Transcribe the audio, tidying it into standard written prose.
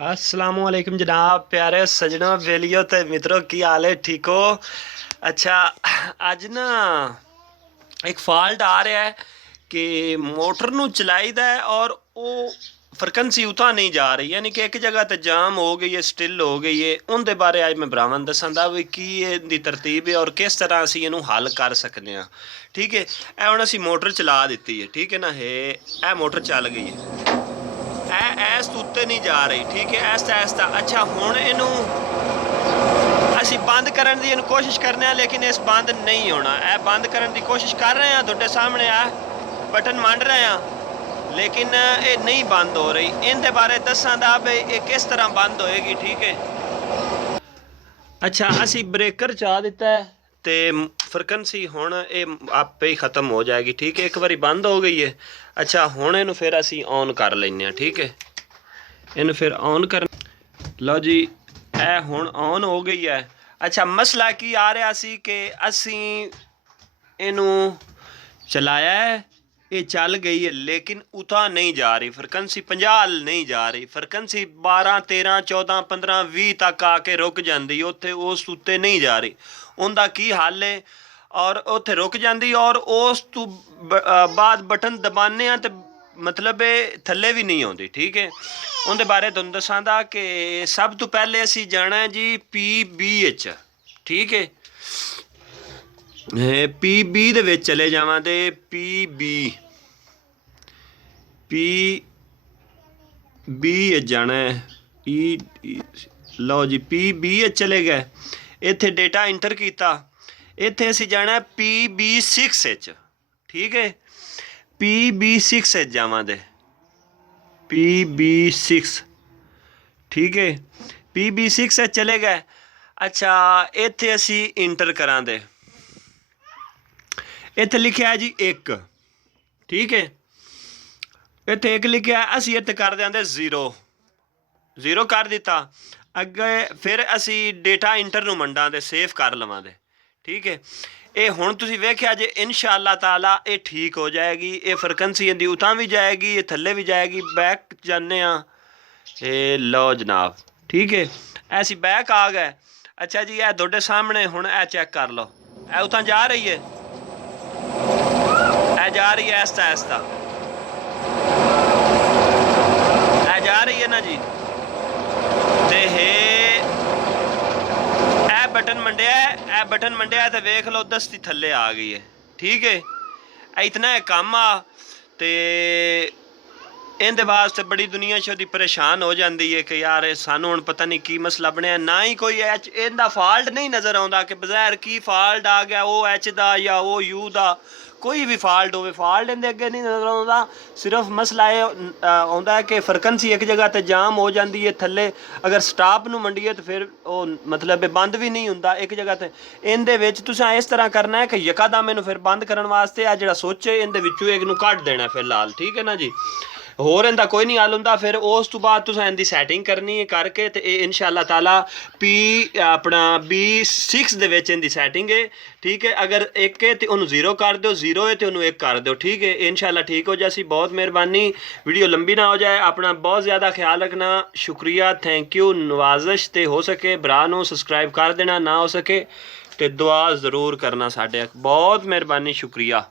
अस्सलामुअलैकुम जनाब, प्यारे सजनों, वेलियो ते मित्रों, की हाल है? ठीक हो? अच्छा, ਅੱਜ ਨਾ ਇੱਕ ਫਾਲਟ ਆ ਰਿਹਾ ਹੈ ਕਿ ਮੋਟਰ ਨੂੰ ਚਲਾਈਦਾ ਹੈ ਔਰ ਉਹ ਫ੍ਰੀਕੁਐਂਸੀ ਉਤਾਂ ਨਹੀਂ ਜਾ ਰਹੀ, ਯਾਨੀ ਕਿ ਇੱਕ ਜਗ੍ਹਾ ਤੇ ਜਾਮ ਹੋ ਗਈ ਹੈ, ਸਟਿਲ ਹੋ ਗਈ ਹੈ। ਉਹਦੇ ਬਾਰੇ ਅੱਜ ਮੈਂ ਭਰਾਵਾਂ ਨੂੰ ਦੱਸਾਂਗਾ ਵੀ ਕੀ ਇਹਦੀ ਤਰਤੀਬ ਹੈ ਔਰ ਕਿਸ ਤਰ੍ਹਾਂ ਅਸੀਂ ਇਹਨੂੰ ਹੱਲ ਕਰ ਸਕਦੇ ਹਾਂ। ਠੀਕ ਹੈ, ਇਹ ਹੁਣ ਅਸੀਂ ਮੋਟਰ ਚਲਾ ਦਿੱਤੀ ਹੈ, ਠੀਕ ਹੈ ਨਾ, ਇਹ ਮੋਟਰ ਚੱਲ ਗਈ ਹੈ, ਐਸ ਉੱਤੇ ਨਹੀਂ ਜਾ ਰਹੀ, ਠੀਕ ਹੈ, ਐਸਤਾ। ਅੱਛਾ, ਹੁਣ ਇਹਨੂੰ ਅਸੀਂ ਬੰਦ ਕਰਨ ਦੀ ਕੋਸ਼ਿਸ਼ ਕਰਨੇ ਆ, ਲੇਕਿਨ ਇਸ ਬੰਦ ਨਹੀਂ ਹੋਣਾ। ਇਹ ਬੰਦ ਕਰਨ ਦੀ ਕੋਸ਼ਿਸ਼ ਕਰ ਰਹੇ ਆ, ਤੁਹਾਡੇ ਸਾਹਮਣੇ ਆ ਬਟਨ ਮੰਡ ਰਹੇ ਆ, ਲੇਕਿਨ ਇਹ ਨਹੀਂ ਬੰਦ ਹੋ ਰਹੀ। ਇਹਦੇ ਬਾਰੇ ਦੱਸਾਂਗਾ ਵੀ ਇਹ ਕਿਸ ਤਰ੍ਹਾਂ ਬੰਦ ਹੋਏਗੀ। ਠੀਕ ਹੈ, ਅੱਛਾ, ਅਸੀਂ ਬ੍ਰੇਕਰ ਚਾ ਦਿੱਤਾ ਹੈ ਤੇ ਫ੍ਰੀਕੁਐਂਸੀ ਹੁਣ ਇਹ ਆਪੇ ਹੀ ਖਤਮ ਹੋ ਜਾਏਗੀ। ਠੀਕ ਹੈ, ਇੱਕ ਵਾਰੀ ਬੰਦ ਹੋ ਗਈ ਹੈ। ਅੱਛਾ, ਹੁਣ ਇਹਨੂੰ ਫਿਰ ਅਸੀਂ ਔਨ ਕਰ ਲੈਂਦੇ ਹਾਂ। ਠੀਕ ਹੈ, ਇਹਨੂੰ ਫਿਰ ਔਨ ਕਰ ਲਓ ਜੀ, ਇਹ ਹੁਣ ਔਨ ਹੋ ਗਈ ਹੈ। ਅੱਛਾ, ਮਸਲਾ ਕੀ ਆ ਰਿਹਾ ਸੀ ਕਿ ਅਸੀਂ ਇਹਨੂੰ ਚਲਾਇਆ ਹੈ, ਇਹ ਚੱਲ ਗਈ ਹੈ, ਲੇਕਿਨ ਉਤਾਂ ਨਹੀਂ ਜਾ ਰਹੀ, ਫ੍ਰੀਕੁਐਂਸੀ 50 ਨਹੀਂ ਜਾ ਰਹੀ, ਫ੍ਰੀਕੁਐਂਸੀ 12 13 14 15 20 ਤੱਕ ਆ ਕੇ ਰੁਕ ਜਾਂਦੀ, ਉੱਥੇ ਉਸ ਉੱਤੇ ਨਹੀਂ ਜਾ ਰਹੀ। ਉਹਦਾ ਕੀ ਹੱਲ ਹੈ? ਔਰ ਉੱਥੇ ਰੁਕ ਜਾਂਦੀ ਔਰ ਉਸ ਤੋਂ ਬਾਅਦ ਬਟਨ ਦਬਾਉਂਦੇ ਹਾਂ ਤੇ ਮਤਲਬ ਇਹ ਥੱਲੇ ਵੀ ਨਹੀਂ ਆਉਂਦੀ। ਠੀਕ ਹੈ, ਉਹਦੇ ਬਾਰੇ ਤੁਹਾਨੂੰ ਦੱਸਾਂਗਾ ਕਿ ਸਭ ਤੋਂ ਪਹਿਲੇ ਅਸੀਂ ਜਾਣਾ ਜੀ PB। ਠੀਕ ਹੈ, PB ਦੇ ਵਿੱਚ ਚਲੇ ਜਾਵਾਂਗੇ। PB ਜਾਣਾ ਹੈ। ਲਓ ਜੀ, PB ਚਲੇ ਗਏ, ਇੱਥੇ ਡੇਟਾ ਇੰਟਰ ਕੀਤਾ, ਇੱਥੇ ਅਸੀਂ ਜਾਣਾ PB6। ਠੀਕ ਹੈ, PB6 ਜਾਵਾਂਗੇ, PB6। ਠੀਕ ਹੈ, PB6 ਚਲੇ ਗਏ। ਅੱਛਾ, ਇੱਥੇ ਅਸੀਂ ਇੰਟਰ ਕਰਾਂਗੇ, ਇੱਥੇ ਲਿਖਿਆ ਜੀ 1। ਠੀਕ ਹੈ, ਇੱਥੇ 1 ਲਿਖਿਆ, ਅਸੀਂ ਇੱਥੇ ਕਰ ਦਿਆਂਗੇ 0 ਕਰ ਦਿੱਤਾ। ਅੱਗੇ ਫਿਰ ਅਸੀਂ ਡੇਟਾ ਇੰਟਰ ਨੂੰ ਮੰਡਾਂਗੇ, ਸੇਵ ਕਰ ਲਵਾਂਗੇ। ਠੀਕ ਹੈ, ਇਹ ਹੁਣ ਤੁਸੀਂ ਵੇਖਿਆ ਜੇ ਇਨਸ਼ਾਅੱਲਾ ਤਾਲਾ ਇਹ ਠੀਕ ਹੋ ਜਾਏਗੀ। ਇਹ ਫ੍ਰੀਕੁਐਂਸੀ ਇਹਦੀ ਉਤਾਂ ਵੀ ਜਾਏਗੀ, ਇਹ ਥੱਲੇ ਵੀ ਜਾਏਗੀ। ਬੈਕ ਜਾਂਦੇ ਹਾਂ, ਇਹ ਲਓ ਜਨਾਬ। ਠੀਕ ਹੈ, ਅਸੀਂ ਬੈਕ ਆ ਗਏ। ਅੱਛਾ ਜੀ, ਇਹ ਤੁਹਾਡੇ ਸਾਹਮਣੇ ਹੁਣ ਇਹ ਚੈੱਕ ਕਰ ਲਓ, ਇਹ ਉਤਾਂ ਜਾ ਰਹੀ ਹੈ, ਇਹ ਜਾ ਰਹੀ ਹੈ, ਐਸਤਾ ਇਹ ਜਾ ਰਹੀ ਹੈ ਨਾ ਜੀ। ਤੇ ਇਹ ਬਟਨ ਮੰਡਿਆ ਤੇ ਵੇਖ ਲਓ ਦਸਤੀ ਥੱਲੇ ਆ ਗਈ ਹੈ। ਠੀਕ ਹੈ, ਇਤਨਾ ਕੰਮ ਆ ਤੇ ਇਹਦੇ ਵਾਸਤੇ ਬੜੀ ਦੁਨੀਆ ਸ਼ੋਦੀ ਪਰੇਸ਼ਾਨ ਹੋ ਜਾਂਦੀ ਹੈ ਕਿ ਯਾਰ ਸਾਨੂੰ ਹੁਣ ਪਤਾ ਨਹੀਂ ਕੀ ਮਸਲਾ ਬਣਿਆ। ਨਾ ਹੀ ਕੋਈ ਇਹਦਾ ਫਾਲਟ ਨਹੀਂ ਨਜ਼ਰ ਆਉਂਦਾ ਕਿ ਬਜ਼ਾਰ ਕੀ ਫਾਲਟ ਆ ਗਿਆ, ਉਹ H ਦਾ ਜਾਂ ਉਹ U ਦਾ, ਕੋਈ ਵੀ ਫਾਲਟ ਹੋਵੇ, ਫਾਲਟ ਇਹਦੇ ਅੱਗੇ ਨਹੀਂ ਨਜ਼ਰ ਆਉਂਦਾ। ਸਿਰਫ ਮਸਲਾ ਇਹ ਆਉਂਦਾ ਹੈ ਕਿ ਫ੍ਰੀਕੁਐਂਸੀ ਇੱਕ ਜਗ੍ਹਾ ਤੇ ਜਾਮ ਹੋ ਜਾਂਦੀ ਹੈ, ਥੱਲੇ ਅਗਰ ਸਟਾਪ ਨੂੰ ਮੰਡੀਏ ਤਾਂ ਫਿਰ ਉਹ ਮਤਲਬ ਬੰਦ ਵੀ ਨਹੀਂ ਹੁੰਦਾ ਇੱਕ ਜਗ੍ਹਾ ਤੇ। ਇਹਦੇ ਵਿੱਚ ਤੁਸੀਂ ਇਸ ਤਰ੍ਹਾਂ ਕਰਨਾ ਹੈ ਕਿ ਯਕਦਮ ਇਹਨੂੰ ਫਿਰ ਬੰਦ ਕਰਨ ਵਾਸਤੇ ਆ ਜਿਹੜਾ ਸੁੱਚ ਹੈ ਇਹਦੇ ਵਿੱਚੋਂ ਇੱਕ ਨੂੰ ਕੱਢ ਦੇਣਾ ਫਿਲਹਾਲ। ਠੀਕ ਹੈ ਨਾ ਜੀ, ਹੋਰ ਇਹਦਾ ਕੋਈ ਨਹੀਂ ਹੱਲ ਹੁੰਦਾ। ਫਿਰ ਉਸ ਤੋਂ ਬਾਅਦ ਤੁਸੀਂ ਇਹਦੀ ਸੈਟਿੰਗ ਕਰਨੀ ਹੈ ਕਰਕੇ ਤੇ ਇਹ ਇਨਸ਼ਾਅੱਲਾ ਤਾਲਾ ਆਪਣਾ B6 ਦੇ ਵਿੱਚ ਇਹਦੀ ਸੈਟਿੰਗ ਹੈ। ਠੀਕ ਹੈ, ਅਗਰ 1 ਹੈ ਤੇ ਉਹਨੂੰ 0 ਕਰ ਦਿਓ, 0 ਹੈ ਤੇ ਉਹਨੂੰ 1 ਕਰ ਦਿਓ। ਠੀਕ ਹੈ, ਇਨਸ਼ਾਅੱਲਾ ਠੀਕ ਹੋ ਜਾਸੀ। ਬਹੁਤ ਮਿਹਰਬਾਨੀ, ਵੀਡੀਓ ਲੰਬੀ ਨਾ ਹੋ ਜਾਏ। ਆਪਣਾ ਬਹੁਤ ਜ਼ਿਆਦਾ ਖਿਆਲ ਰੱਖਣਾ, ਸ਼ੁਕਰੀਆ, ਥੈਂਕ ਯੂ। ਨਵਾਜ਼ਿਸ਼ ਤੇ ਹੋ ਸਕੇ ਭਰਾ ਨੂੰ ਸਬਸਕ੍ਰਾਈਬ ਕਰ ਦੇਣਾ, ਨਾ ਹੋ ਸਕੇ ਤੇ ਦੁਆ ਜ਼ਰੂਰ ਕਰਨਾ ਸਾਡੇ। ਬਹੁਤ ਮਿਹਰਬਾਨੀ, ਸ਼ੁਕਰੀਆ।